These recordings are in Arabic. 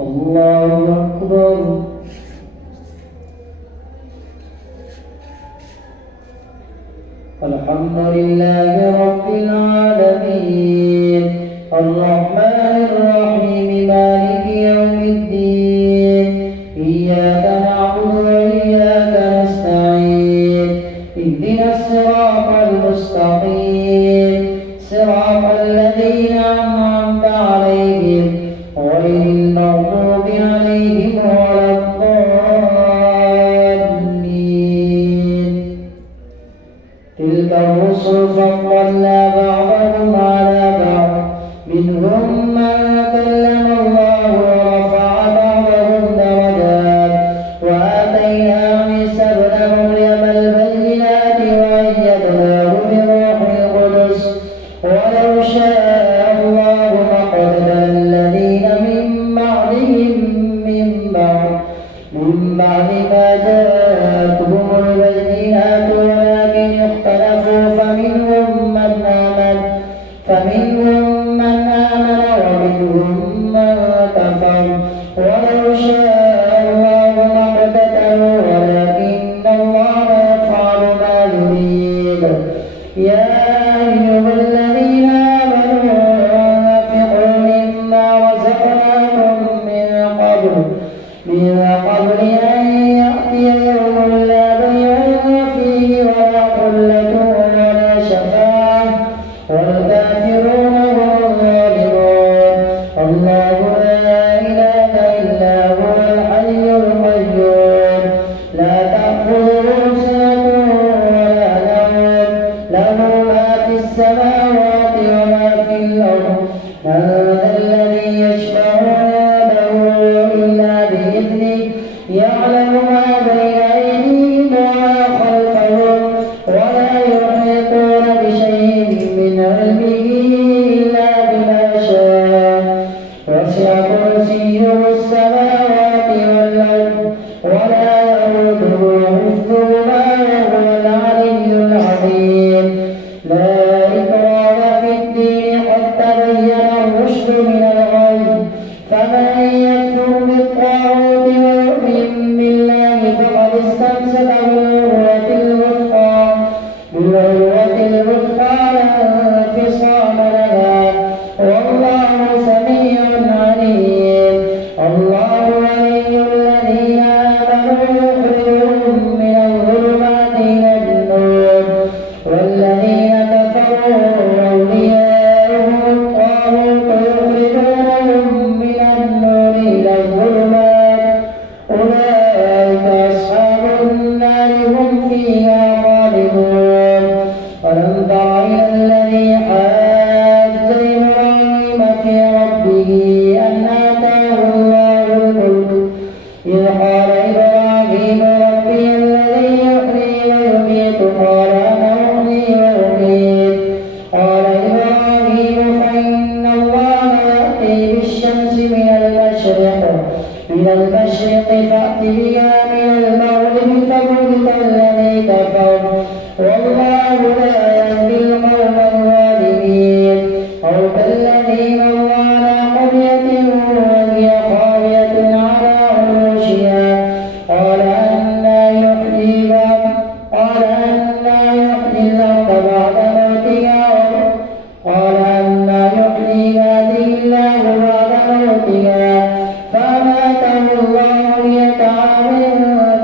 الله أكبر. الحمد لله رب العالمين الرحمن الرحيم مالك يوم الدين إياك نعبد وإياك نستعين اهدنا الصراط المستقيم صراط الذين أنعمت عليهم غير المغضوب عليهم ولا الضالين. تلك الرسل فضلنا بعضهم على بعض منهم من كلم الله ورفع بعضهم درجات وآتينا عيسى ابن مريم البينات وأيدناه بروح القدس ولو شاء الله ما اقتتل الذين من بعدهم من بعد ما جاءتهم البينات ولكن اختلفوا فمنهم من آمن ومنهم من كفر ولو شاء الله ما اقتتلوا ولكن الله يفعل ما يريد. يا أيها الذين آمنوا أنفقوا مما رزقناكم من قبل أن يأتي يوم لا بيع فيه ولا خلة ولا شفاعة والكافرون هم الظالمون. الله لا إله إلا هو الحي القيوم لا تأخذه سنة ولا نوم له ما في السماوات وما في الأرض. من ذا الذي يشفع عنده إلا بإذنه يعلم ما بين أيديهم وما خلفهم ولا يحيطون بشيء من علمه إلا بما شاء وسع كرسيه السماوات والأرض ولا يئوده حفظهما وهو العلي العظيم. لا إكراه في الدين قد تبين الرشد من الغي فمن يكفر بالطاغوت ويؤمن بالله فقد استمسك بالعروة الوثقى لا انفصام لها والله سميع عليم. الله ولي الذين آمنوا يخرجهم من الظلمات إلى النور والذين كفروا أولياؤهم الطاغوت يخرجونهم من النور إلى الظلمات أولئك أصحاب النار هم فيها خالدون. ألم تر إلى الذي حاج إبراهيم في ربه أن آتاه الله الملك إذ قال إبراهيم ربي الذي يحيي ويميت قال أنا أحيي وأميت قال إبراهيم فإن الله يأتي بالشمس من المشرق فأت بها من المغرب فبهت الذي كفر والله لا يهدي القوم الظالمين. أو كالذي مر على قرية وهي خاوية على عروشها قال أنى يحيي الأرض بعد موتها هذه الله بعد موتها فأماته الله 100 عام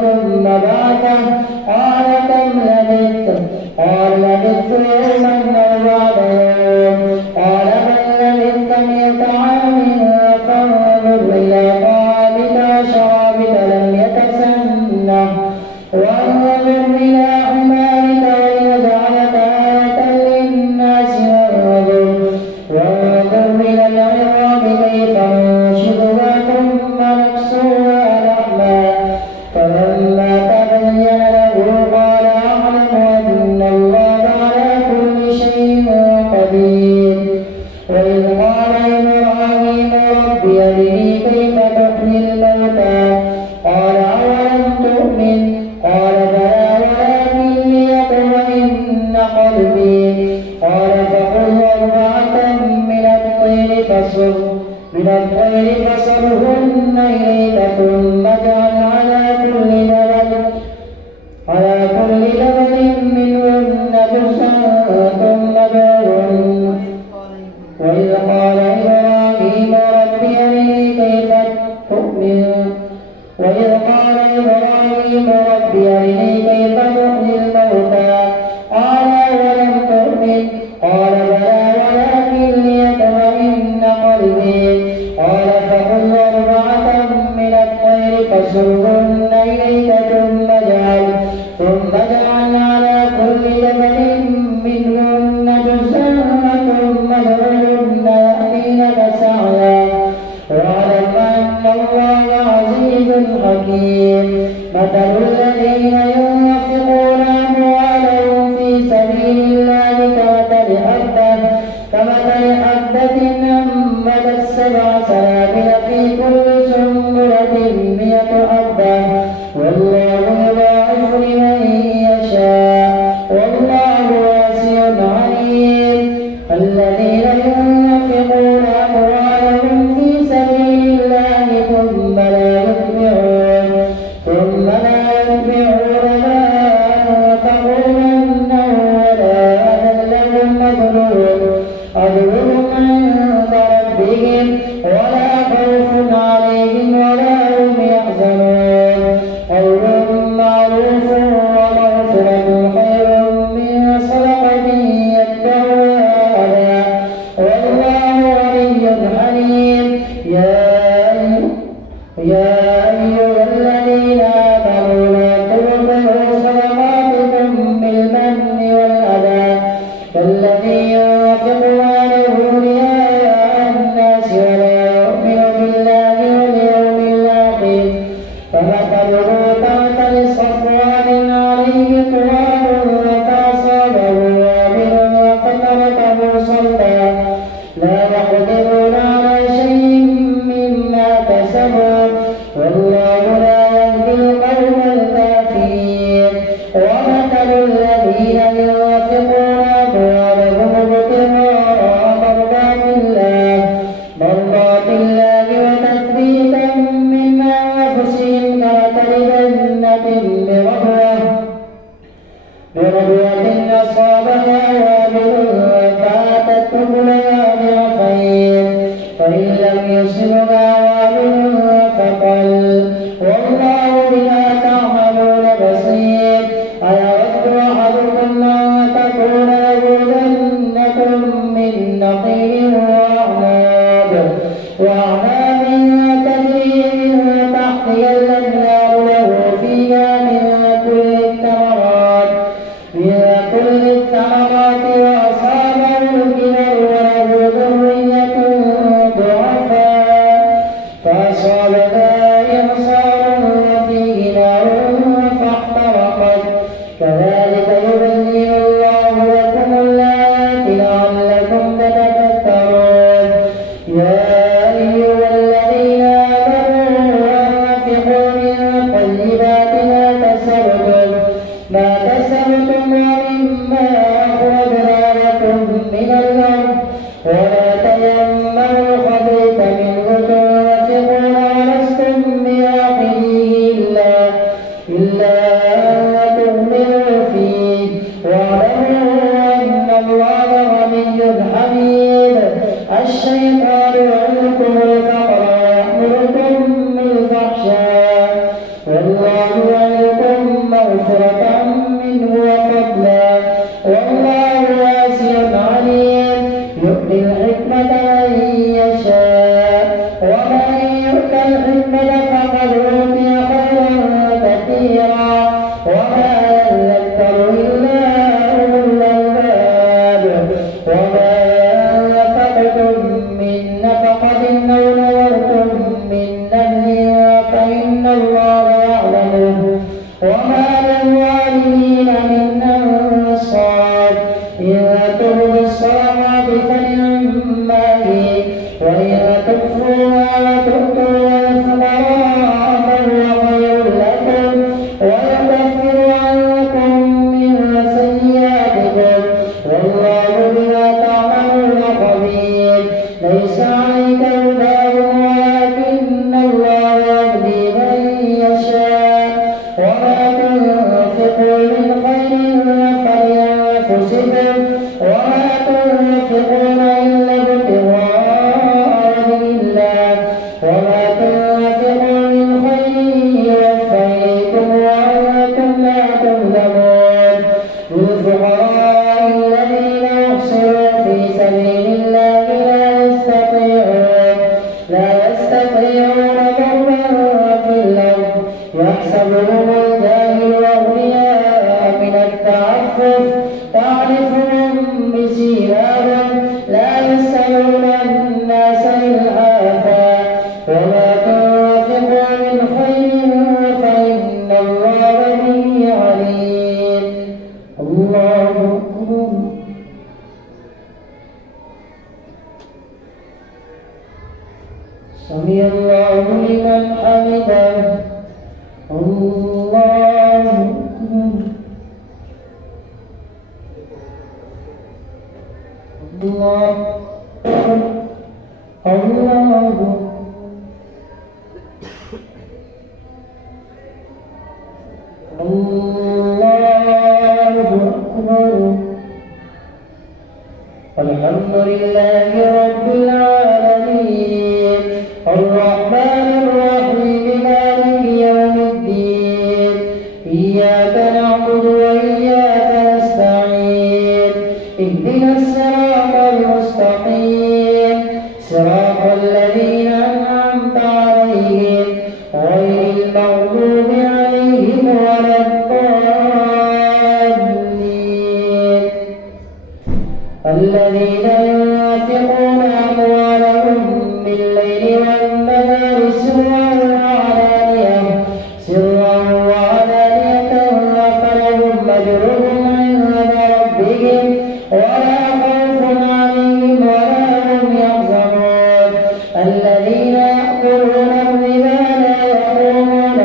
ثم بعثه قال كم لبثت؟ قال لبثت يوما أو بعض يوم قال بل لبثت 100 عام فانظر إلى طعامك وشرابك لم يتسنه وانظر إلى حمارك ولنجعلك آية للناس وانظر إلى العظام كيف ننشدها ثم نكسوها لحما فلما تبين له قال أعلم أن الله على كل شيء قدير. وإذ قال إبراهيم رب أرني كيف تحيي الموتى قال أولم تؤمن قال بلى ولكن ليطمئن قلبي قال فخذ 4 من الطين من الطير فصرهن إليك ثم اجعل على كل جبل منهن جزءا ثم ادعهن. وإذ قال إبراهيم رب أرني كيف تحيي الموتى قال أولم تؤمن قال بلى ولكن ليطمئن قلبي قال فخذ أربعة من الطير فصرهن إليك ثم اجعل على كل جبل منهن جزءا ثم ادعهن يأتينك سعيا واعلم أن الله عزيز حكيم. مثل الذين ينفقون أموالهم في سبيل الله كمثل حبة أنبتت 7 سنابل في كل سنبلة 100 حبة والله يضاعف لمن يشاء والله واسع عليم. الذين ينفقون أموالهم في سبيل الله ثم لا يتبعون ما أنفقوا منا ولا أذى لهم أجرهم عند ربهم ولا خوف عليهم ولا هم يحزنون. قول معروف ومغفرة خير من صدقة يتبعها أذى والله غني حليم. يا أيها الذين آمنوا لا تبطلوا صدقاتكم بالمن والأذى كالذي ينفق ماله رئاء الناس ولا يؤمن بالله واليوم الآخر فمثله كمثل صفوان عليه تراب فأصابه وابل فتركه صلدا لا يقدرون على شيء مما كسبوا والله لا يهدي القوم الكافرين. ومثل الذين ينفقون أموالهم ابتغاء مرضات الله وتثبيتا من أنفسهم كمثل جنة بربوة أصابها وابل فآتت أكلها ضعفين فإن لم يصبها وابل فطل والله بما تعملون بصير. أيود أحدكم أن تكون له جنة من نخيل وأعناب تجري من تحتها الأنهار له فيها من كل الثمرات وأصابه الكبر وله ذرية ضعفاء فأصابها إعصار وفيه نار فاحترقت كذلك يبين الله لكم الآيات لعلكم تتفكرون. يا أيها الذين آمنوا أنفقوا من طيبات ما كسبتم ومما أخرجنا لكم من الأرض ولا تيمموا الخبيث منه تنفقون ولستم بآخذيه إلا أن تؤمنوا فيه واعلموا أن الله غني حميد. الشيطان يعدكم الفقر ويأمركم بالفحشاء والله يعدكم مغفرة منه وفضلا والله واسع عليم. يؤتي الحكمة من يشاء ومن يؤت الحكمة فقد أوتي خيرا كثيرا وما يذكر إلا أولو الألباب. وما أنفقتم من نفقة أو نذرتم من نذر فإن الله يعلمه وما للظالمين من أنصار. إن تبدوا الصدقات فنعما هي وإن تخفوها وتؤتوها الفقراء فهو خير لكم ويكفر عنكم من سيئاتكم والله بما تعملون خبير. ليس عليك هداهم سمع الله لمن حمده الله الله الله الحمد لله رب العالمين الرحمن الرحيم مالك يوم الدين إياك نعبد وإياك نستعين اهدنا الصراط المستقيم صراط الذين أنعمت عليهم غير المغضوب عليهم ولا الضالين الذين ينفقون أموالهم بالليل والنهار سرا وعلانية فلهم أجرهم عند ربهم ولا خوف عليهم ولا هم يحزنون الذين يأكلون الربا لا يقومون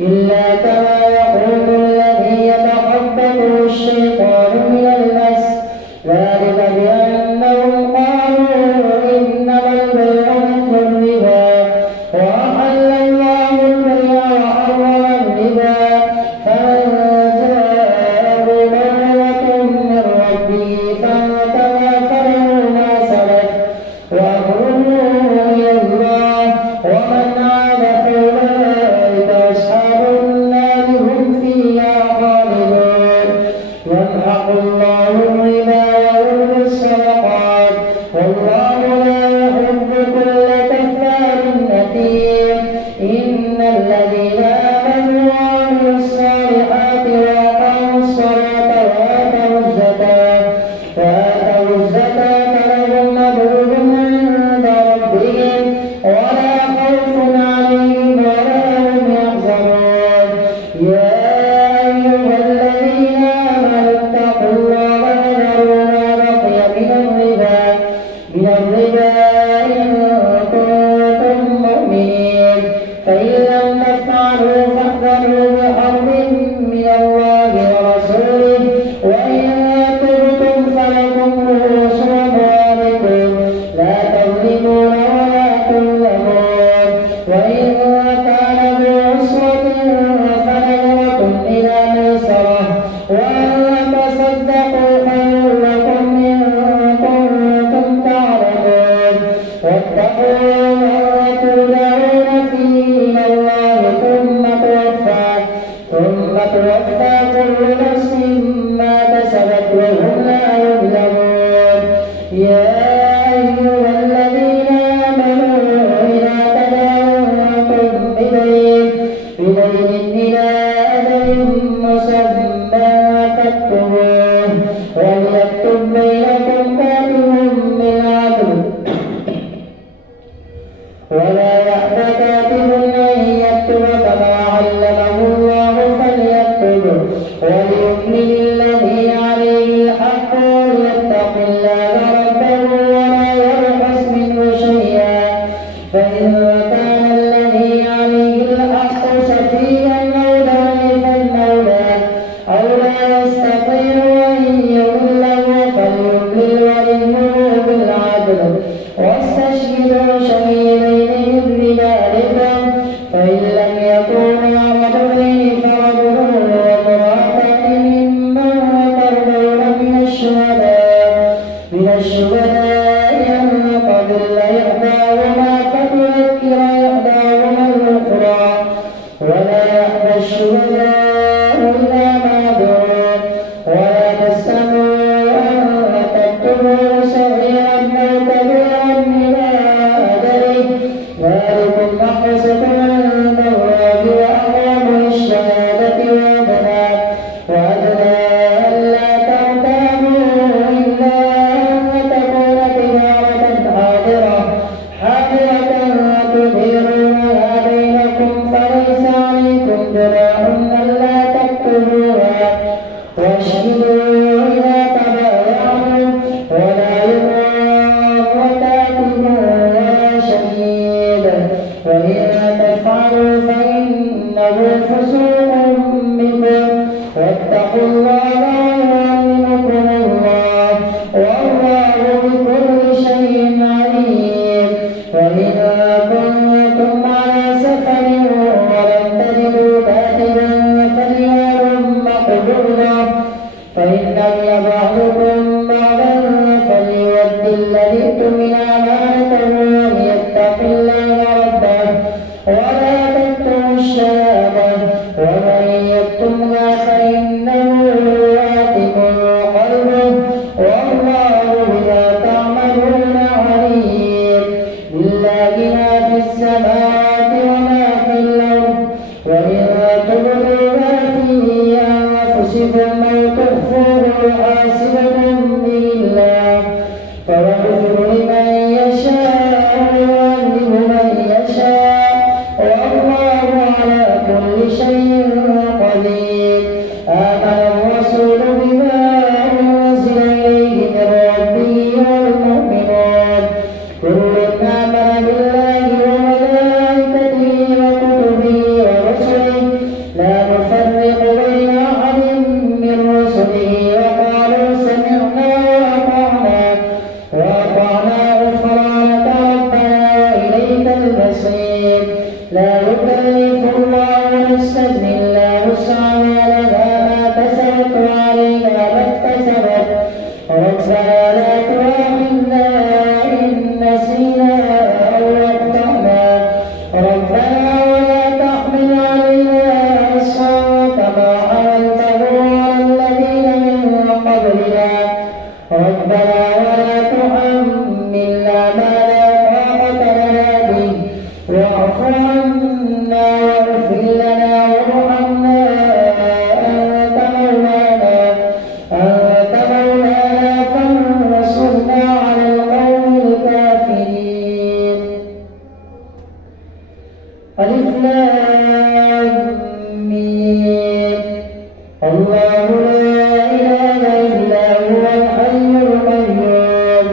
إلا كما يقوم الذي يتخبطه الشيطان من المس ذلك بأنهم قالوا إنما البيع مثل الربا وأحل الله البيع وحرم الربا فمن جاءه موعظة من ربه فانتهى فله ما سلف وأمره إلى الله ومن عاد فأولئك أصحاب النار هم فيها خالدون يمحق الله الربا ويربي الصدقات والله لا يحب كل كفار أثيم إن الذين آمنوا وعملوا الصالحات وأقاموا الصلاة وآتوا الزكاة لهم أجرهم عند ربهم ولا خوف عليهم ولا هم يحزنون يا أيها الذين آمنوا اتقوا الله وذروا ما بقي من الربا إن كنتم مؤمنين فإن لم تفعلوا فاحذروا بحرب من الله ورسوله وإن تبتم فلكم رؤوس أموالكم لا تظلمون ولا تظلمون وإن كان ذو عسرة فنظرة إلى ميسرة وأن تصدقوا خير لكم إن كنتم تعلمون واتقوا يوما ترجعون فيه إلى الله ثم توفى كل نفس ما كسبت وهم لا يظلمون يا أيها الذين آمنوا إذا تداينتم بدين إلى أجل مسمى فاكتبوه وليكتب بينكم كاتب بالعدل ولا يأب كاتب أن يكتب كما علمه الله فليكتب وليملل الذي عليه الحق وليتق الله ربه ولا يبخس منه شيئا فإن كان الذي عليه الحق سفيها أو ضعيفا أو لا يستطيع أن يمله فليملل وليه بالعدل واستشهدوا شهيدين من رجالكم فإن لم يكونا رجلين فرجل وامرأتان ممن ترضون من الشهداء أن تضل إحداهما فتذكر إحداهما الأخرى ولا يأبى الشهداء إذا ما دعوا ولا تسأموا أن تكتبوا صغيرا أو كبيرا إلى أجله ذلكم أقسط عند الله وأقرب للشهادة وأدنى ألا ترتابوا إلا أن تكون والله بكل شيء عليم. وإذا كنتم على سفر ولم تجدوا كاتبا فرهان مقبوضة، فإن لم بعضكم بعضا فليؤد الذي اؤتمن أمانته وليتق الله ربه ولا تكتموا الشهادة ومن يكتمها فإنه آثم قلبه والله بما تعملون عليم. لله ما في السماوات وما في الأرض، وإن تبدوا ما في أنفسكم أو تخفوه يحاسبكم به الله فيغفر لمن يشاء ويعذب من يشاء والله على كل شيء قدير. آمن الرسول بما أنزل إليه من ربه والمؤمنون كل آمن بالله وملائكته وكتبه ورسله لا نفرق بين أحد من رسله وقالوا سمعنا وأطعنا غفرانك ربنا وإليك المصير. لا يكلف الله نفسا إلا وسعها لها ما كسبت وعليها ما اكتسبت ربنا لا تؤاخذنا إن نسينا أو أخطأنا ربنا ولا تحمل علينا إصرا كما حملته على الذين من قبلنا ربنا ولا تحملنا ما لا طاقة لنا به واعف عنا واغفر لنا وارحمنا أنت مولانا فانصرنا على القوم الكافرين. ألف لام ميم. الله لا إله إلا هو الحي القيوم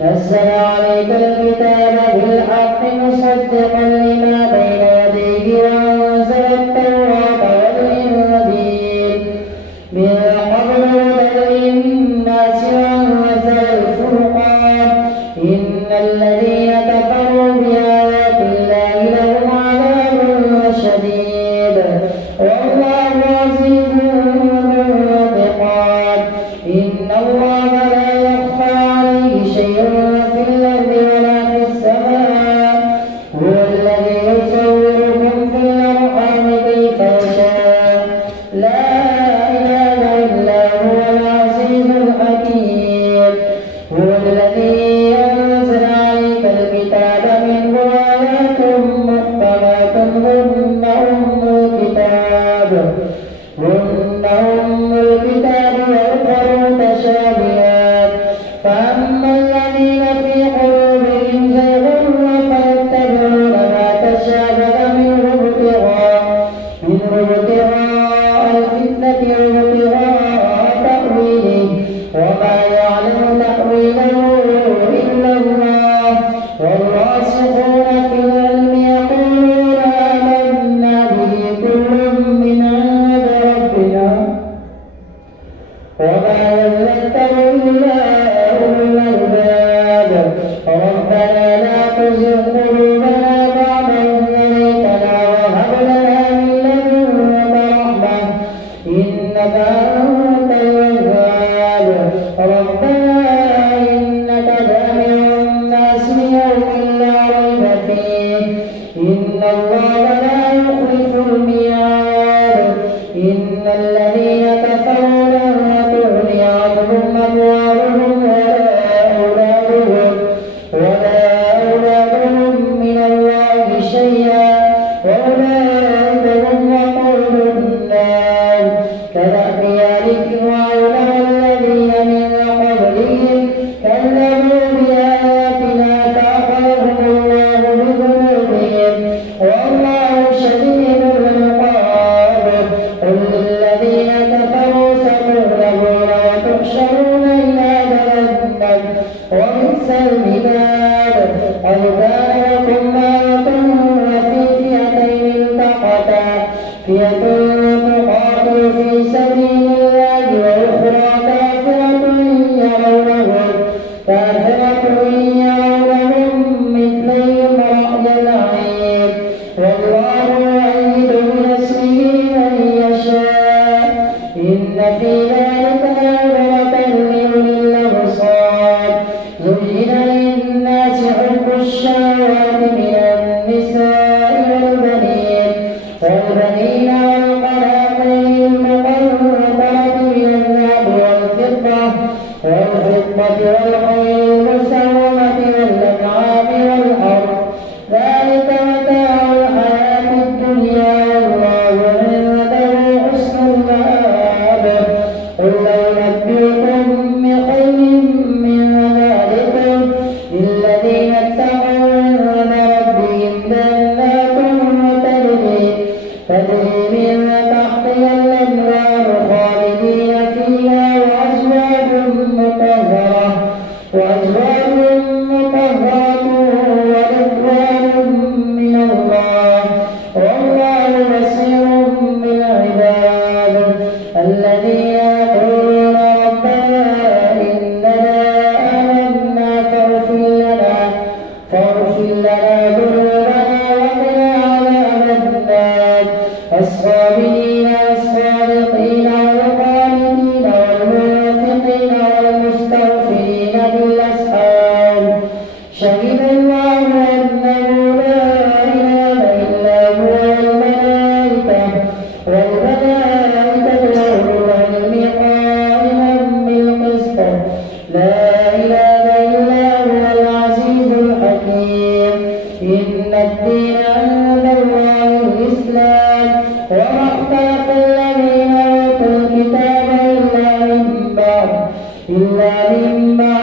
نزل عليك الكتاب بالحق مصدقا لما بين يديه وأنزل التوراة والإنجيل من قبل هدى للناس وأنزل الفرقان إن الذين كفروا بآيات الله لهم عذاب شديد والله عزيز ذو انتقام. إن الله لا يخفى عليه شيء في الأرض ولا في السماء هو الذي يصوركم في الأرحام كيف يشاء لا إله إلا هو العزيز الحكيم. هو الذي أنزل عليك الكتاب منه آيات محكمات هن أم الكتاب وأخر متشابهات فأما الذين في قلوبهم زيغ فيتبعون ما تشابه منه ابتغاء الفتنة وابتغاء تأويله وما يعلم تأويله إلا الله والراسخون في العلم يقولون آمنا به كل من عند ربنا وما يذكر إلا أولو الألباب. ربنا لا تزغ قلوبنا بعد إذ هديتنا وهب لنا من لدنك رحمة إنك أنت الوهاب. ربنا إنك جامع الناس ليوم لا ريب فيه إن الله لا يخلف الميعاد. إن الذين كفروا لن تغني عنهم أموالهم ولا أولادهم من الله شيئا وأولئك هم وقود النار. كدأب آل فرعون والذين من قبلهم كذبوا بآياتنا فأخذهم الله بذنوبهم والله شديد العقاب. قل للذين كفروا ستغلبون وتحشرون إلى جهنم وبئس المهاد. قد كان لكم آية وفي فئتين التقتا فئة تقاتل في سبيل الله وأخرى كافرة من بعد